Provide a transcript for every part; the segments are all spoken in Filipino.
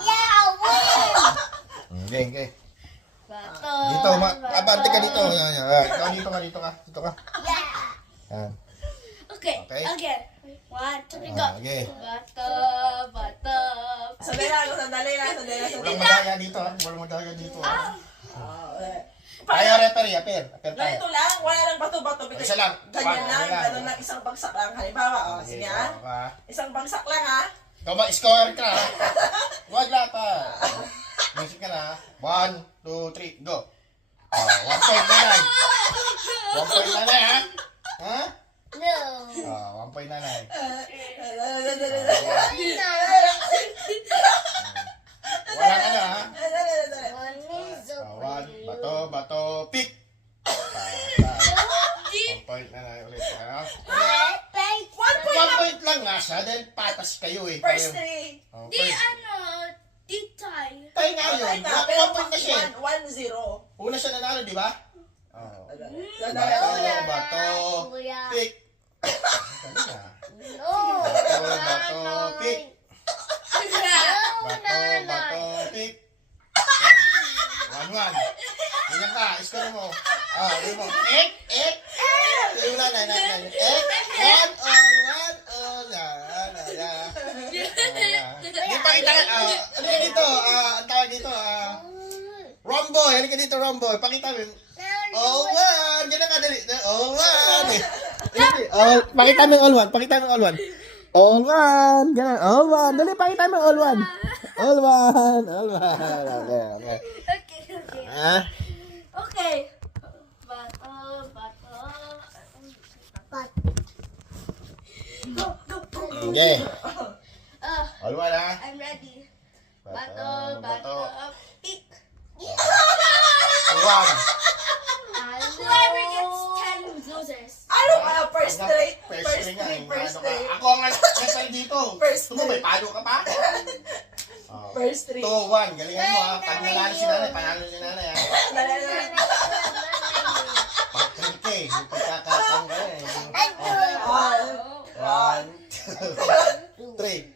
Yeah, win! Okay, okay. Bato. Dito, abante ka dito. Ikaw dito ka, dito ka. Dito ka. Yeah. Yan. Okay, Okay. again. 1, 2, 3, go. Okay. Bato, bato. Sandali lang, sandali lang, sandali lang. Walang madaya dito, ha? Walang madaya dito, ha? Pag Tayo, referee, apir. Apir tayo. ganito lang, wala lang bato-bato. Isa lang. Ganyan lang, Ayan. ganun lang, isang bagsak lang. Halimbawa, sige ah. Isang bagsak lang ha. Ikaw ma-score ka, ha? Huwag lahat, ha? Music ka na, ha? 1, 2, 3, go. 1 point na lang. 1 point na lang, ha? Ha? No. 1 point na lang. Walang ano, ha? One is so 1, bato, bato, pick. 1 point na lang ulit, ha? 1 point lang nga siya, dahil patas kayo, eh. First Kayo. 3. Di ano, di tayo. Tayo nga yun. Pero 1 point na siya, eh. 1-0. Una siya nanalo, di ba? Sandali lang. Bato, Kuya. pick. Dali na. No. Bato, bato, pick. No, Bato, Nana. bato, pick. 1-1. Ganyan ka, score mo. Ulit mo. Ek, ek. Wala na, ek. 1-1. Yan. Hindi pa kita, ano ka dito? Ang tawag dito, Romboy. Halika dito, Romboy. Pakita mo. All one. Ganyan ka, dali. All one. Pakita mo yung all one. Pakita mo yung all one. All one. Ganyan. All one. Dali, pakita mo yung all one. All one. All one. Okay. Okay. Ah. Okay. Bato, bato. Go, go, go. Okay. Uh, All one, ha? I'm ready. Bato, bato, pick. All one. Whoever gets 10 losers. Ano ka? First 3. First First three nga, 3. First ano ka? 3. Ako ang nasa dito. First Gusto mo, may palo ka pa? First 3. 2-1. Galingan mo, ha? Pag nanalo si nanay, panalo si nanay, ha? Sandali lang. Patrick ka, eh. Yung pagkakataon ka, eh. 1, 2, 3.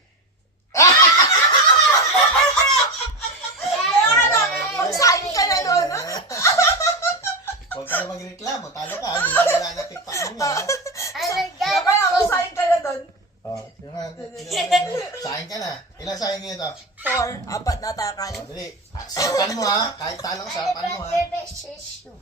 Kaya ka lang, magsahin ka na doon. Huwag ka na magreklamo. Talo ka. Hindi na nananapik pa kami, ha? Kaya ka lang, magsahin ka na doon. Yun nga. Sahin ka na. Ilan sahin ngayon ito? 4. 4 na takal. Dali. Sarapan mo, ha? Kahit talo ka, sarapan mo, ha?